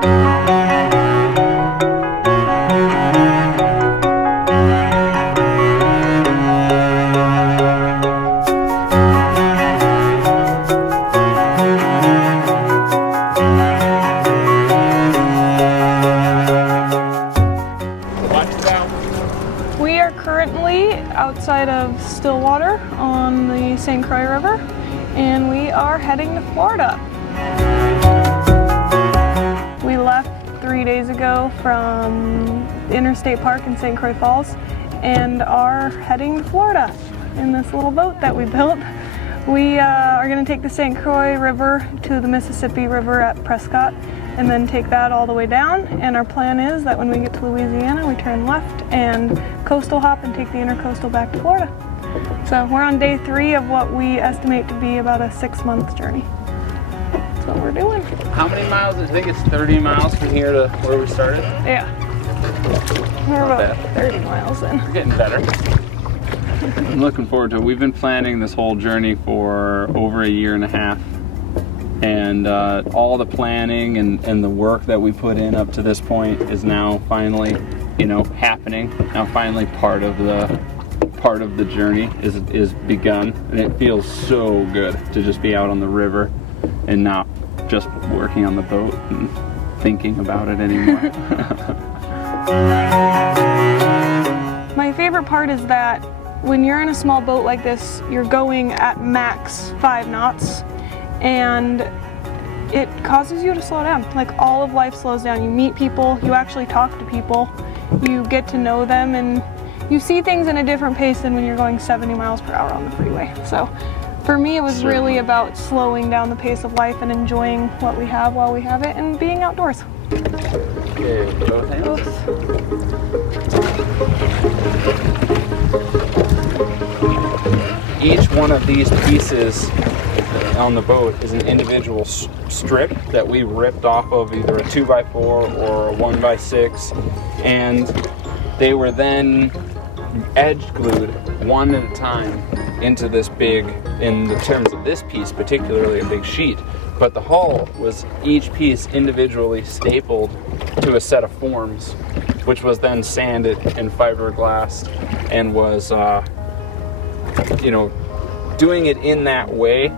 We are currently outside of Stillwater on the St. Croix River, and we are heading to Florida. We left 3 days ago from Interstate Park in St. Croix Falls and are heading to Florida in this little boat that we built. We are going to take the St. Croix River to the Mississippi River at Prescott and then take that all the way down, and our plan is that when we get to Louisiana we turn left and coastal hop and take the intercoastal back to Florida. So we're on day 3 of what we estimate to be about a 6-month journey. That's what we're doing. How many miles? I think it's 30 miles from here to where we started? Yeah. We're about 30 miles in. We're getting better. I'm looking forward to it. We've been planning this whole journey for over a year and a half. And all the planning and the work that we put in up to this point is now finally, happening. Now finally part of the journey is begun, and it feels so good to just be out on the river and not just working on the boat and thinking about it anymore. My favorite part is that when you're in a small boat like this, you're going at max 5 knots. And it causes you to slow down. Like, all of life slows down. You meet people, you actually talk to people, you get to know them, and you see things in a different pace than when you're going 70 miles per hour on the freeway. So for me, it was really about slowing down the pace of life and enjoying what we have while we have it and being outdoors. Okay, both hands. Each one of these pieces on the boat is an individual strip that we ripped off of either a 2x4 or a 1x6, and they were then edge glued one at a time into this big, in the terms of this piece particularly, a big sheet. But the hull was each piece individually stapled to a set of forms, which was then sanded and fiberglassed, and was doing it in that way,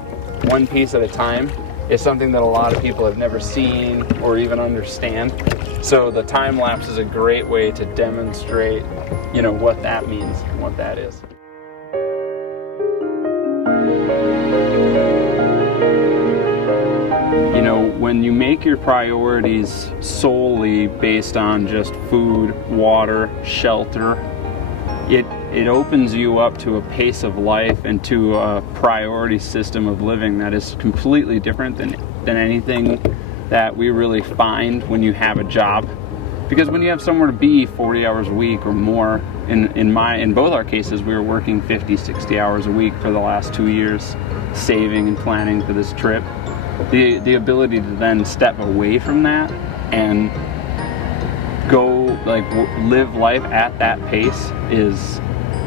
one piece at a time, is something that a lot of people have never seen or even understand. So the time lapse is a great way to demonstrate, what that means and what that is. When you make your priorities solely based on just food, water, shelter, it opens you up to a pace of life and to a priority system of living that is completely different than anything that we really find when you have a job. Because when you have somewhere to be 40 hours a week or more, in both our cases, we were working 50, 60 hours a week for the last 2 years, saving and planning for this trip. The ability to then step away from that and go live life at that pace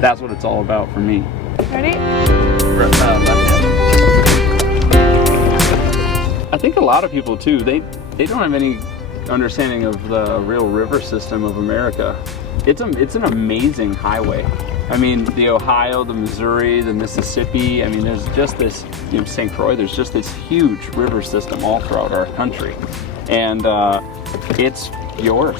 that's what it's all about for me. Ready? I think a lot of people too, they don't have any understanding of the real river system of America. It's an amazing highway. I mean, the Ohio, the Missouri, the Mississippi, there's just this, St. Croix, there's just this huge river system all throughout our country. And it's yours.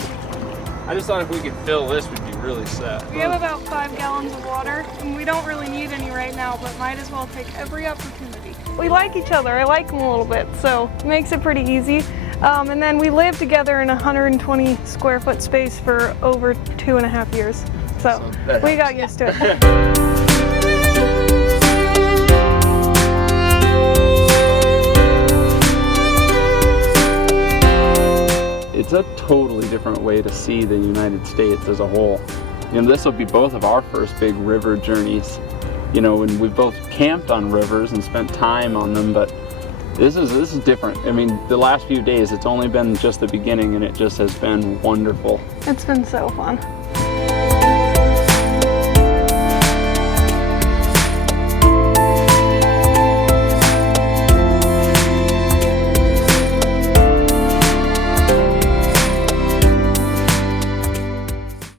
I just thought if we could fill this, we'd be really set. We have about 5 gallons of water, and we don't really need any right now, but might as well take every opportunity. We like each other. I like them a little bit, so it makes it pretty easy. And then we lived together in a 120 square foot space for over 2.5 years. So we got used to it. It's a totally different way to see the United States as a whole. This will be both of our first big river journeys. And we've both camped on rivers and spent time on them, but this is different. The last few days, it's only been just the beginning, and it just has been wonderful. It's been so fun.